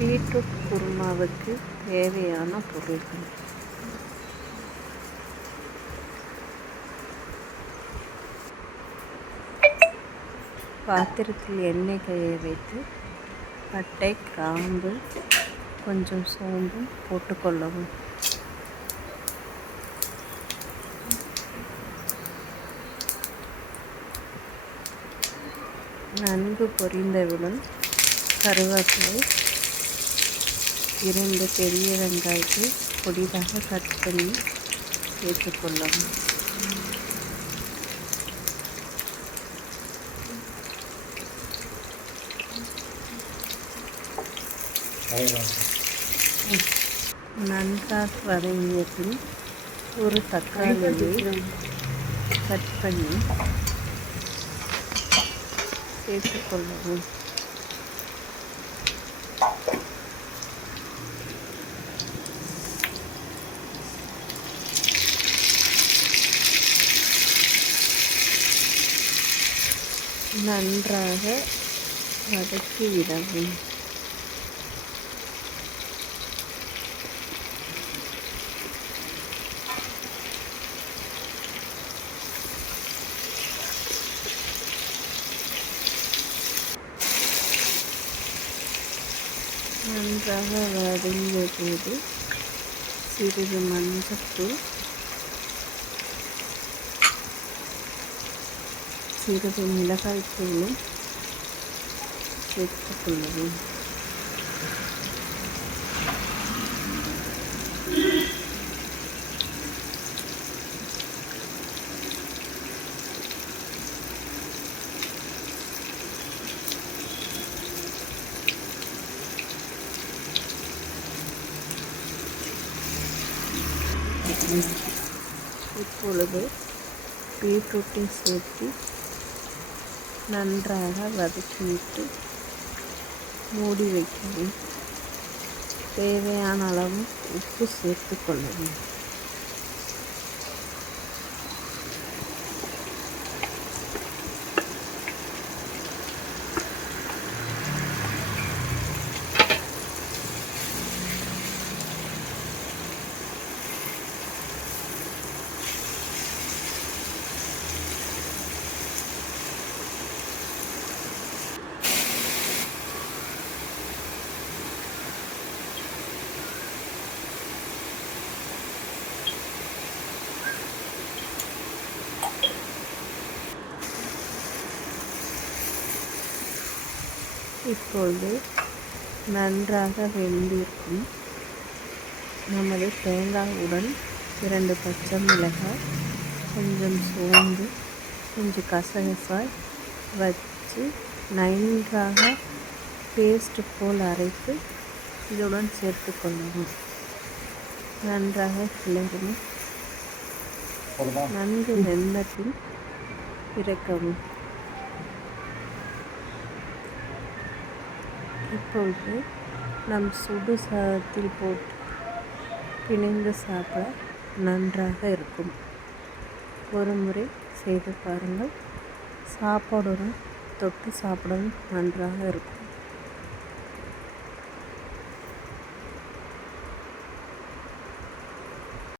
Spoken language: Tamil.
பீட்ரூட் குருமாவுக்கு தேவையான பொருட்கள் பாத்திரத்தில் எண்ணெய் கையை வைத்து பட்டை கிராம்பு கொஞ்சம் சோம்பும் போட்டுக்கொள்ளவும் நன்கு பொரிந்தவுடன் கருவேப்பிலை இரண்டு பெரிய வெங்காயத்தை பொடிதாக கட் பண்ணி சேர்த்துக்கொள்ளவும் நன்றாக வதங்கிய பின் ஒரு தக்காளியை கட் பண்ணி சேர்த்துக்கொள்ளவும் நன்றாக வதக்கி விடவும். நன்றாக வதங்கிய போது சிறிது மஞ்சத்தூள் சிறிது மிளகாய் தூளும் சேர்த்துக்கொள்ளவும் இப்பொழுது பீட்ரூட்டை சேர்த்து நன்றாக வதக்கிவிட்டு மூடி வைக்கவும். தேவையான அளவு உப்பு சேர்த்து கொள்ளவும் இப்பொழுது நன்றாக வெந்திருக்கும் நமது தேங்காவுடன் இரண்டு பச்சை மிளகாய் கொஞ்சம் சோம்பு கொஞ்சம் கசகசாய் வச்சு நன்றாக பேஸ்ட் போல் அரைத்து இதுடன் சேர்த்து கொள்ளவும். நன்றாக கிளறி நன்கு வெந்தத்தில் இறக்கவும். இப்பொழுது நம் சுடு சாதத்தில் போட்டு பிணைந்து சாப்பிட நன்றாக இருக்கும். ஒரு முறை செய்து பாருங்கள். சாப்பாடுடன் தொட்டு சாப்பிடவும் நன்றாக இருக்கும்.